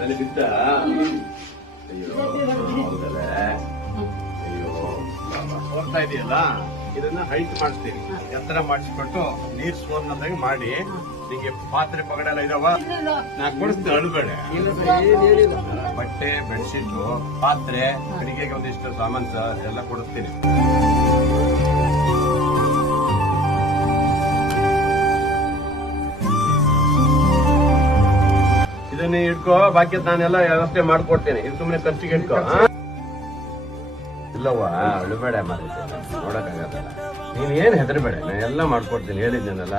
ತಲೆ ಬಿತ್ತ? ಅಯ್ಯೋ ಹೌದಲ್ಲ? ಅಯ್ಯೋ ಹೋಗ್ತಾ ಇದೆಯಲ್ಲ ಇದನ್ನ ಹೈಟ್ ಮಾಡಿಸ್ತೀನಿ. ಎತ್ತರ ಮಾಡಿಸ್ಕೊಟ್ಟು ನೀರ್ ಸೋರ್ನಂದಾಗ ಮಾಡಿ ನಿಮಗೆ ಪಾತ್ರೆ ಪಗಡೆಲ್ಲ ಇದಾವ? ನಾ ಕೊಡಿಸ್ತೀನಿ ಅಳುಗಡೆ. ಬಟ್ಟೆ ಬೆಡ್ಶೀಟು ಪಾತ್ರೆ ಅಡಿಗೆಗೆ ಒಂದಿಷ್ಟು ಸಾಮಾನ್ಸ ಎಲ್ಲ ಕೊಡಿಸ್ತೀನಿ. ಇದನ್ನ ಇಟ್ಕೋ, ಬಾಕಿ ನಾನೆಲ್ಲ ವ್ಯವಸ್ಥೆ ಮಾಡ್ಕೊಡ್ತೀನಿ. ಇದು ಸುಮ್ಮನೆ ಖರ್ಚಿಗೆ ಇಟ್ಕೋ? ಇಲ್ಲವ್ವ, ಅಳುಬೇಡ ನೋಡಕ್ಕಾಗತ್ತಲ್ಲ ನೀನ್ ಏನ್ ಹೆದರ್ಬೇಡ ನಾನು ಎಲ್ಲ ಮಾಡ್ಕೊಡ್ತೀನಿ ಹೇಳಿದ್ದೇನಲ್ಲ